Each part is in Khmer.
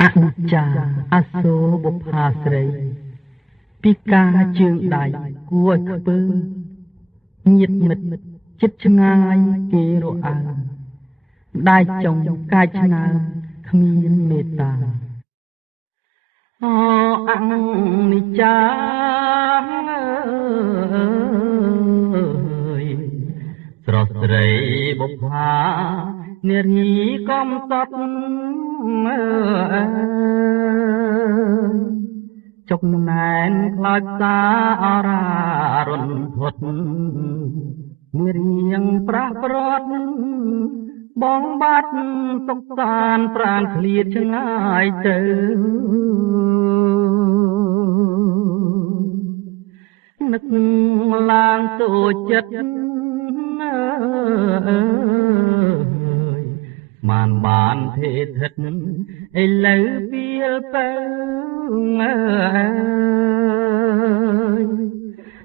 អនិច្ចាអសូរបុប្ផាស្រីពីការជើងដៃគួរឲ្យខ្ពើញាតិមិត្តចិត្តឆ្ងាយគេរអើដៃចុងកាយឆ្នើមគ្មានមេត្តាអនិច្ចាស្រស់ស្រីបុប្ផានារីកំសត់ចុកណែនខ្លោចសាអរារន្ធត់នារៀងប្រះប្រត់បងបាត់សុខសានប្រាណឃ្លាតឆ្ងាយទៅនឹកឡើងទូចិត្តមានបានភេទិតឥឡូវពីលទៅ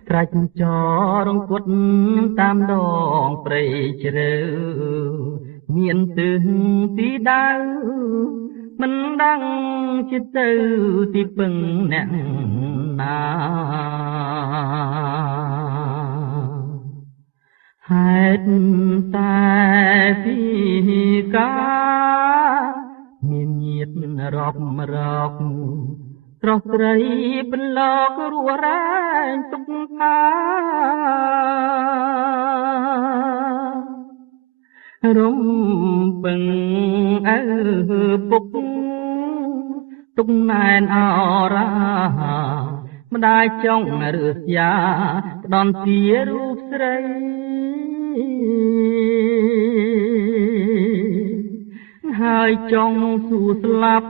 ត្រាច់ចរង្គត់តាមដងព្រៃជ្រៅមានទិសទីដៅមិនដឹងចិត្តទៅទីពឹងអ្នកណាហេតុតែពីកាមានញាតរាប់រកស្រស់ស្រីបន្លករស់រែងទុកការំពឹងអើពុកទុកណែនអរាម្ដាយចង់រឺស្យាផ្ដំជារូបស្រីហើយចង់សួរស្លាប់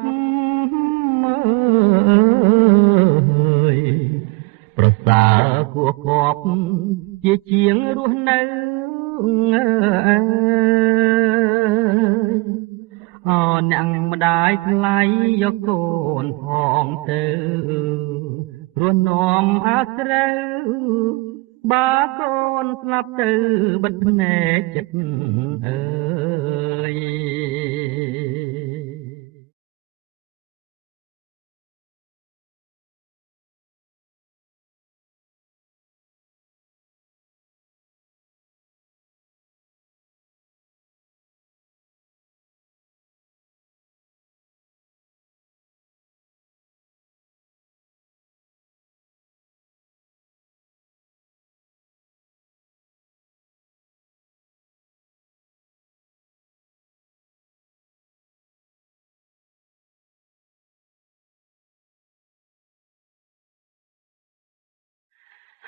ប្រសើរគួរគប់ជាជាងរស់នៅអ្នកម្ដាយថ្លៃយកកូនផងទៅរស់នាំអាស្រូវបើកូនស្លាប់ទៅបិទភ្នែកចិត្តអើយ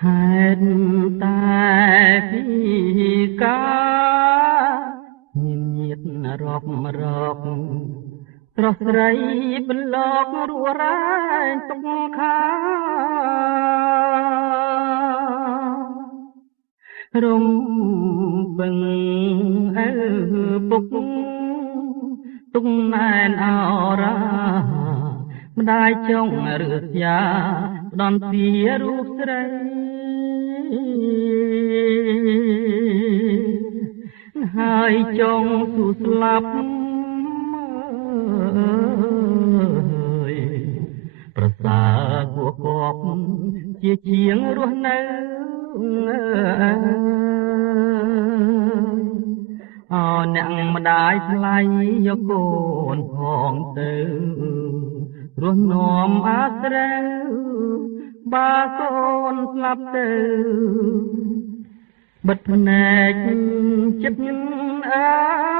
ហេតុតែពីកាមានញាតរាប់រកស្រស់ស្រីបន្លករស់រែងទុកការំបឹងអើពុកទុកណែនអរាម្ដាយចង់រឺស្យាផ្ដំជារូបស្រីហើយចង់សួរស្លាប់ប្រសើរគួរគប់ជាជាងរស់នៅអ្នកម្ដាយថ្លៃយកកូនផងទៅរស់នាំអាស្រូវបើកូនស្លាប់ទៅបិទភ្នែកចិត្តអើ